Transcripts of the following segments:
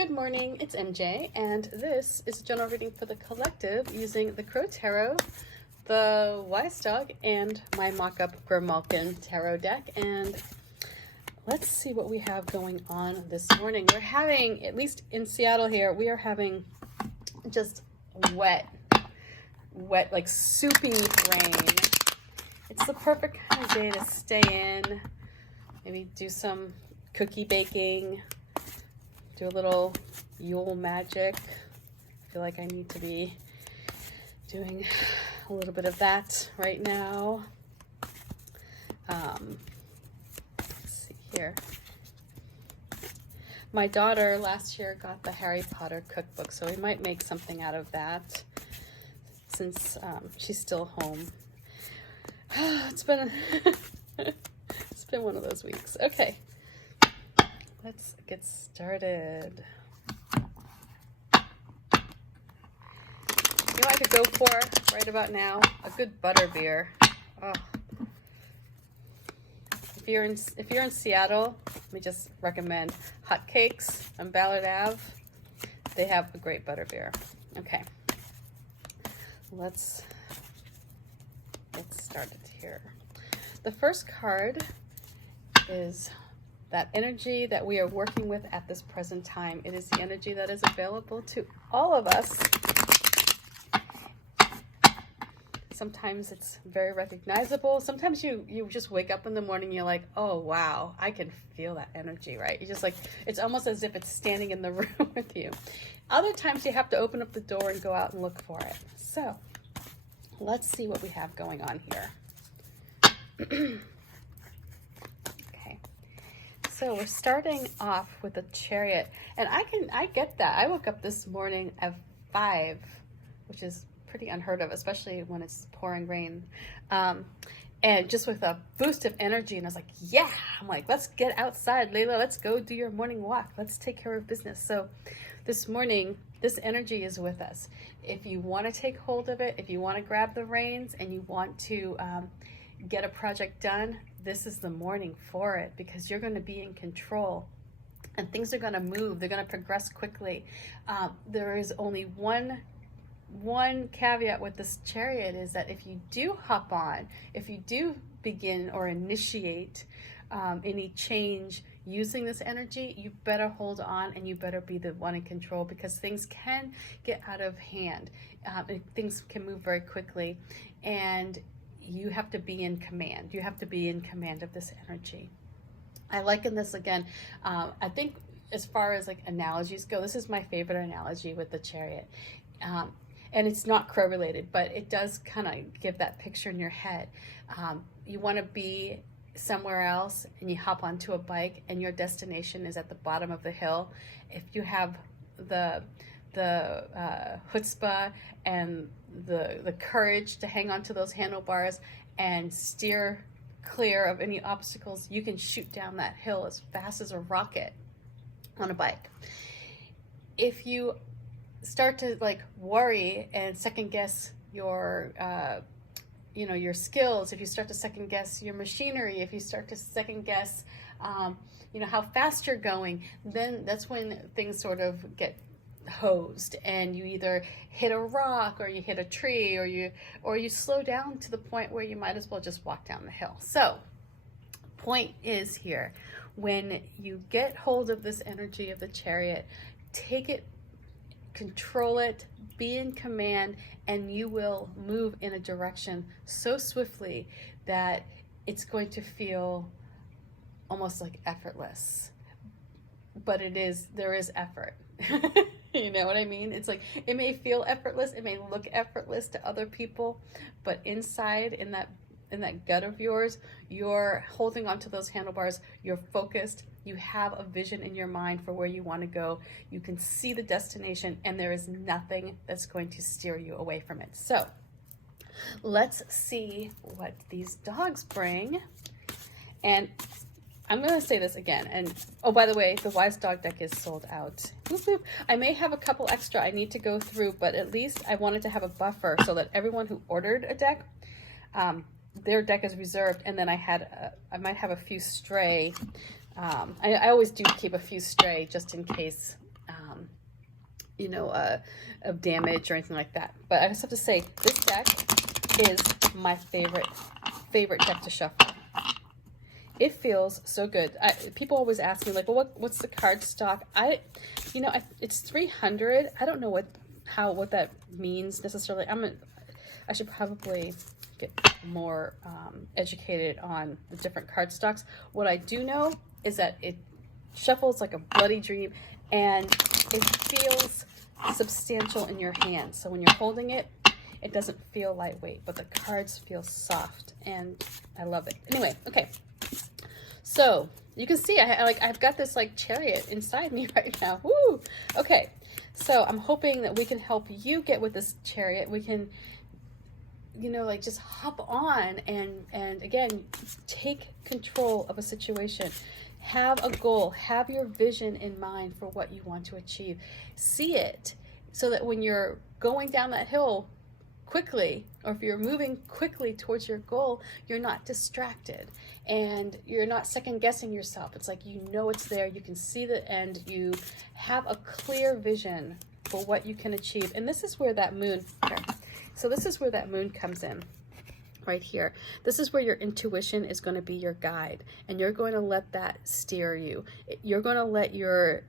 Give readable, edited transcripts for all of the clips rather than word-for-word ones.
Good morning, it's MJ, and this is a general reading for the collective using the Crow Tarot, the Wise Dog, and my mock-up Grimalkin Tarot deck. And let's see what we have going on this morning. We're having, at least in Seattle here, we are having just wet, like soupy rain. It's the perfect kind of day to stay in, maybe do some cookie baking, do a little Yule magic. I feel like I need to be doing a little bit of that right now. Let's see here. My daughter last year got the Harry Potter cookbook, so we might make something out of that since she's still home. It's been it's been one of those weeks. Okay. Let's get started. You know what I could go for right about now? A good butter beer. Oh. If you're in Seattle, let me just recommend Hotcakes on Ballard Ave. They have a great butter beer. Okay. Let's get started here. The first card is that energy that we are working with at this present time. It is the energy that is available to all of us. Sometimes it's very recognizable. Sometimes you just wake up in the morning, you're like, oh wow, I can feel that energy, right? You just like, it's almost as if it's standing in the room with you. Other times you have to open up the door and go out and look for it. So let's see what we have going on here. So we're starting off with a Chariot, and I get that. I woke up this morning at 5, which is pretty unheard of, especially when it's pouring rain, and just with a boost of energy. And I was like, yeah, I'm like, let's get outside, Layla. Let's go do your morning walk. Let's take care of business. So this morning, this energy is with us. If you want to take hold of it, if you want to grab the reins and you want to get a project done, this is the morning for it, because you're going to be in control and things are going to move. They're going to progress quickly. There is only one caveat with this Chariot, is that if you do hop on, if you do begin or initiate any change using this energy, you better hold on and you better be the one in control, because things can get out of hand. Things can move very quickly, and you have to be in command. You have to be in command of this energy. I liken this again. I think as far as like analogies go, this is my favorite analogy with the Chariot. And it's not crow related, but it does kind of give that picture in your head. You want to be somewhere else and you hop onto a bike and your destination is at the bottom of the hill. If you have the chutzpah and the courage to hang on to those handlebars and steer clear of any obstacles, you can shoot down that hill as fast as a rocket on a bike. If you start to like worry and second guess your your skills, if you start to second guess your machinery, if you start to second guess how fast you're going, then that's when things sort of get hosed and you either hit a rock or you hit a tree or you slow down to the point where you might as well just walk down the hill. So point is here, when you get hold of this energy of the Chariot, take it, control it, be in command, and you will move in a direction so swiftly that it's going to feel almost like effortless. But there is effort. You know what I mean? It's like, it may feel effortless, it may look effortless to other people, but inside, in that gut of yours, you're holding onto those handlebars, you're focused, you have a vision in your mind for where you want to go, you can see the destination, and there is nothing that's going to steer you away from it. So let's see what these dogs bring. And I'm going to say this again, and oh, by the way, the Wise Dog deck is sold out. Whoop, whoop. I may have a couple extra I need to go through, but at least I wanted to have a buffer so that everyone who ordered a deck, their deck is reserved, and then I might have a few stray. I always do keep a few stray just in case you know, of damage or anything like that. But I just have to say, this deck is my favorite deck to shuffle. It feels so good. People always ask me, like, well, what's the card stock? You know, it's 300. I don't know what that means necessarily. I should probably get more educated on the different card stocks. What I do know is that it shuffles like a bloody dream, and it feels substantial in your hands. So when you're holding it, it doesn't feel lightweight, but the cards feel soft, and I love it. Anyway, okay. So you can see I've got this like chariot inside me right now. Woo! Okay, so I'm hoping that we can help you get with this chariot. We can, you know, like just hop on and again, take control of a situation. Have a goal, have your vision in mind for what you want to achieve. See it so that when you're going down that hill quickly, or if you're moving quickly towards your goal, you're not distracted and you're not second guessing yourself. It's like, you know, it's there, you can see the end, you have a clear vision for what you can achieve. And this is where that moon, so this is where that moon comes in. Right here. This is where your intuition is going to be your guide, and you're going to let that steer you. You're going to let your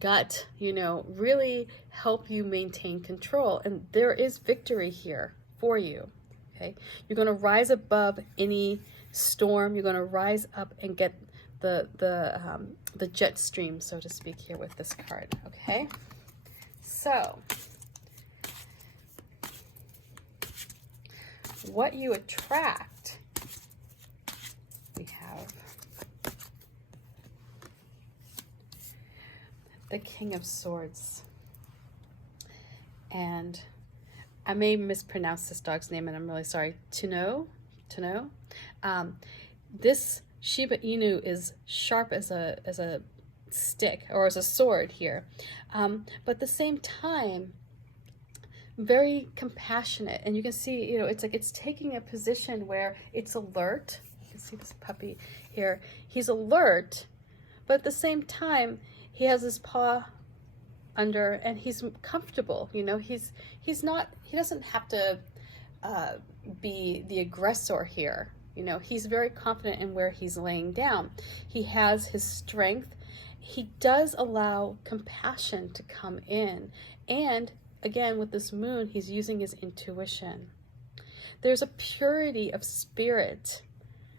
gut, you know, really help you maintain control. And there is victory here for you. Okay. You're going to rise above any storm. You're going to rise up and get the jet stream, so to speak, here with this card. Okay. So what you attract, we have the King of Swords. And I may mispronounce this dog's name, and I'm really sorry. To know. This Shiba Inu is sharp as a stick, or as a sword here. But at the same time, very compassionate. And you can see, you know, it's like it's taking a position where it's alert. You can see this puppy here. He's alert, but at the same time, he has his paw under and he's comfortable. You know, he doesn't have to be the aggressor here. You know, he's very confident in where he's laying down. He has his strength. He does allow compassion to come in, and again, with this moon, he's using his intuition. There's a purity of spirit,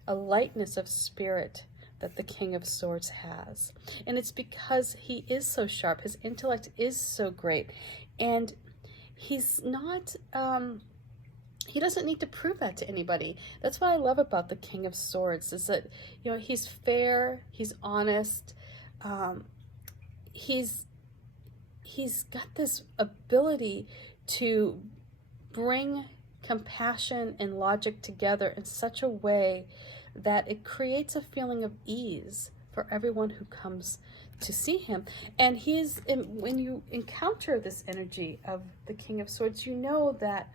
a lightness of spirit that the King of Swords has. And it's because he is so sharp. His intellect is so great. And he's not, he doesn't need to prove that to anybody. That's what I love about the King of Swords, is that, you know, he's fair, he's honest, he's got this ability to bring compassion and logic together in such a way that it creates a feeling of ease for everyone who comes to see him. And when you encounter this energy of the King of Swords, you know that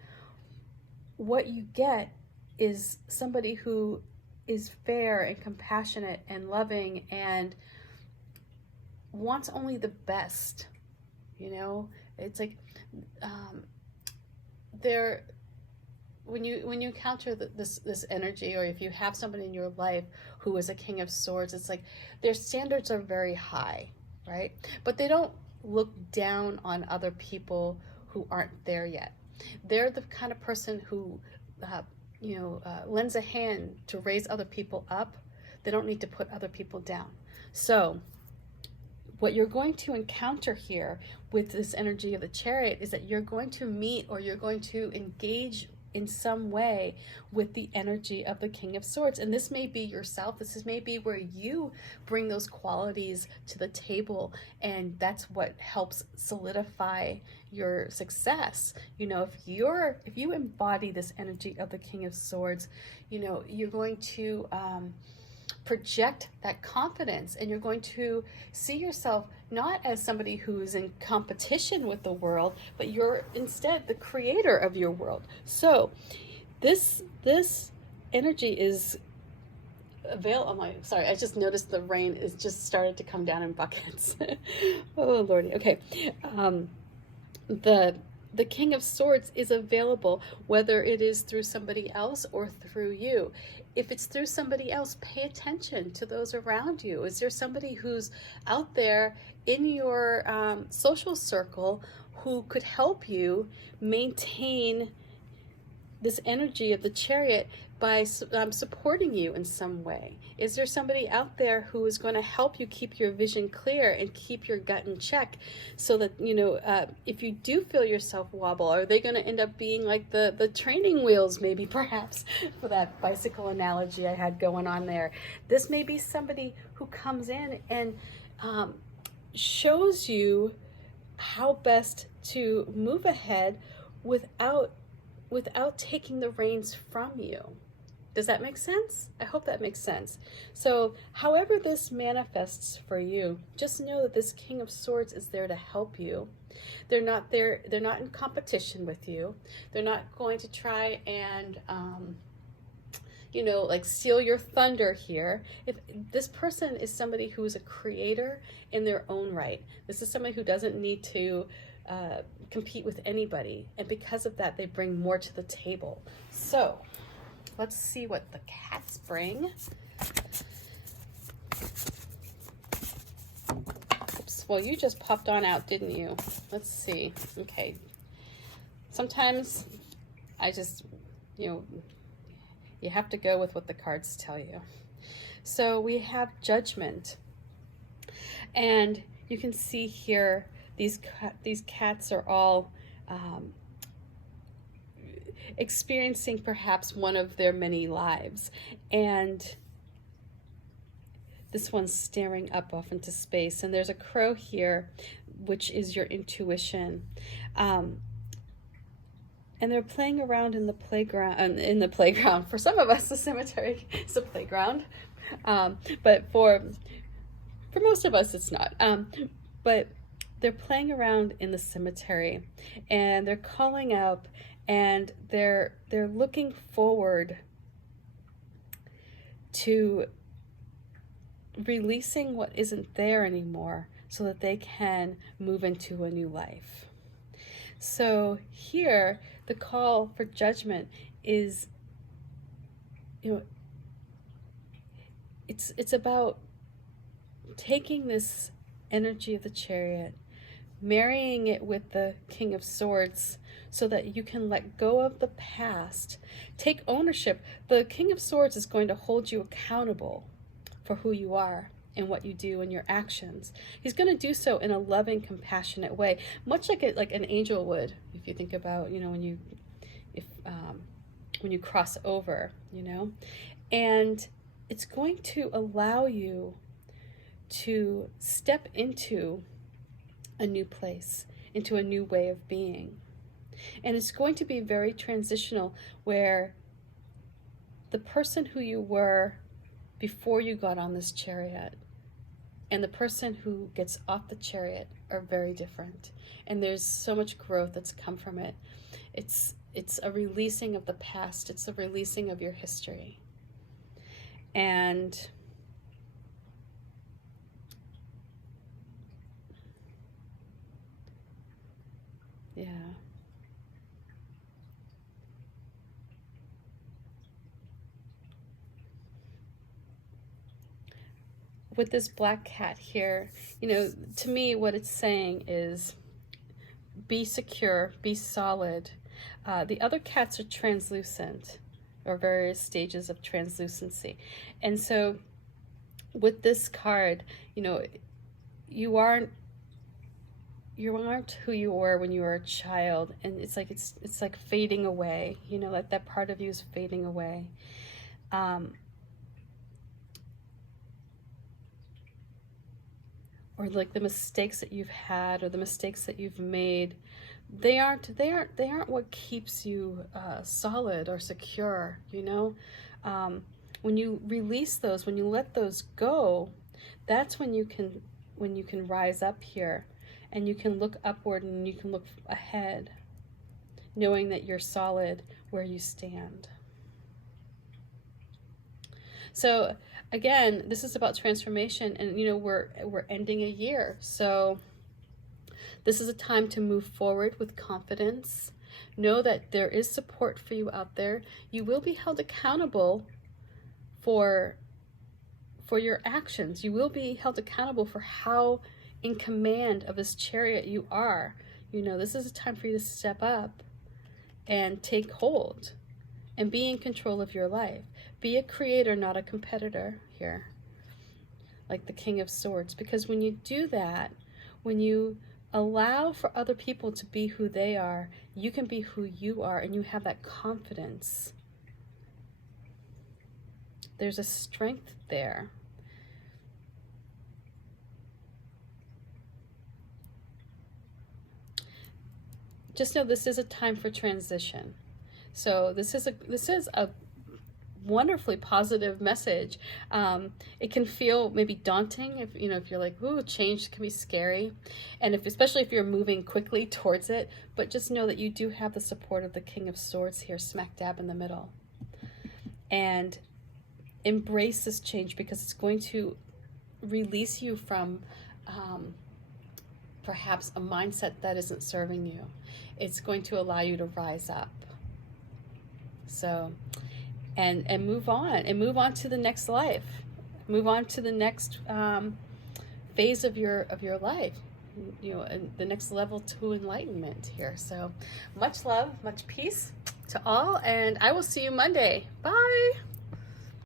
what you get is somebody who is fair and compassionate and loving and wants only the best. You know, it's like when you encounter this energy, or if you have somebody in your life who is a King of Swords, it's like their standards are very high, right? But they don't look down on other people who aren't there yet. They're the kind of person who lends a hand to raise other people up. They don't need to put other people down. So what you're going to encounter here with this energy of the Chariot is that you're going to meet, or you're going to engage in some way with the energy of the King of Swords. And this may be yourself. This may be where you bring those qualities to the table, and that's what helps solidify your success. You know, if you embody this energy of the King of Swords, you know, you're going to project that confidence, and you're going to see yourself not as somebody who's in competition with the world, but you're instead the creator of your world. So this energy is Oh my, sorry, I just noticed the rain is just started to come down in buckets. Oh Lordy. Okay. Um, the the King of Swords is available, whether it is through somebody else or through you. If it's through somebody else, pay attention to those around you. Is there somebody who's out there in your social circle who could help you maintain this energy of the Chariot by supporting you in some way? Is there somebody out there who is going to help you keep your vision clear and keep your gut in check, so that, you know, if you do feel yourself wobble, are they going to end up being like the training wheels, maybe, perhaps, for that bicycle analogy I had going on there? This may be somebody who comes in and shows you how best to move ahead without taking the reins from you. Does that make sense? I hope that makes sense. So however this manifests for you, just know that this King of Swords is there to help you. They're not in competition with you. They're not going to try and you know, like steal your thunder here. If this person is somebody who is a creator in their own right, this is somebody who doesn't need to compete with anybody, and because of that, they bring more to the table. So let's see what the cats bring. Oops, well, you just popped on out, didn't you? Let's see. Okay, sometimes I just, you know, you have to go with what the cards tell you. So we have Judgment, and you can see here these cats are all experiencing perhaps one of their many lives, and this one's staring up off into space, and there's a crow here, which is your intuition, and they're playing around in the playground. For some of us, the cemetery is a playground, but for most of us, it's not. But they're playing around in the cemetery, and they're calling out, and they're looking forward to releasing what isn't there anymore, so that they can move into a new life. So here, the call for Judgment is, you know, it's about taking this energy of the Chariot, marrying it with the King of Swords, so that you can let go of the past, take ownership. The King of Swords is going to hold you accountable for who you are and what you do and your actions. He's going to do so in a loving, compassionate way, much like an angel would. If you think about, you know, when you cross over, you know, and it's going to allow you to step into a new place, into a new way of being. And it's going to be very transitional, where the person who you were before you got on this Chariot and the person who gets off the Chariot are very different. And there's so much growth that's come from it. It's a releasing of the past. It's a releasing of your history. And yeah. With this black cat here, you know, to me, what it's saying is be secure, be solid. The other cats are translucent, or various stages of translucency. And so with this card, you know, you aren't who you were when you were a child, and it's like fading away, you know, like that part of you is fading away. Or like the mistakes that you've had, or the mistakes that you've made, they aren't what keeps you solid or secure, you know. When you release those, when you let those go, that's when you can rise up here, and you can look upward, and you can look ahead, knowing that you're solid where you stand. So again, this is about transformation, and you know, we're ending a year. So this is a time to move forward with confidence. Know that there is support for you out there. You will be held accountable for your actions. You will be held accountable for how in command of this chariot you are. You know, this is a time for you to step up and take hold and be in control of your life. Be a creator, not a competitor here, like the King of Swords. Because when you do that, when you allow for other people to be who they are, you can be who you are, and you have that confidence. There's a strength there. Just know this is a time for transition. So this is a wonderfully positive message. It can feel maybe daunting if you're like, ooh, change can be scary, and especially if you're moving quickly towards it. But just know that you do have the support of the King of Swords here, smack dab in the middle, and embrace this change, because it's going to release you from perhaps a mindset that isn't serving you. It's going to allow you to rise up. So, and move on to the next life. Move on to the next phase of your life. You know, and the next level to enlightenment here. So, much love, much peace to all, and I will see you Monday. Bye.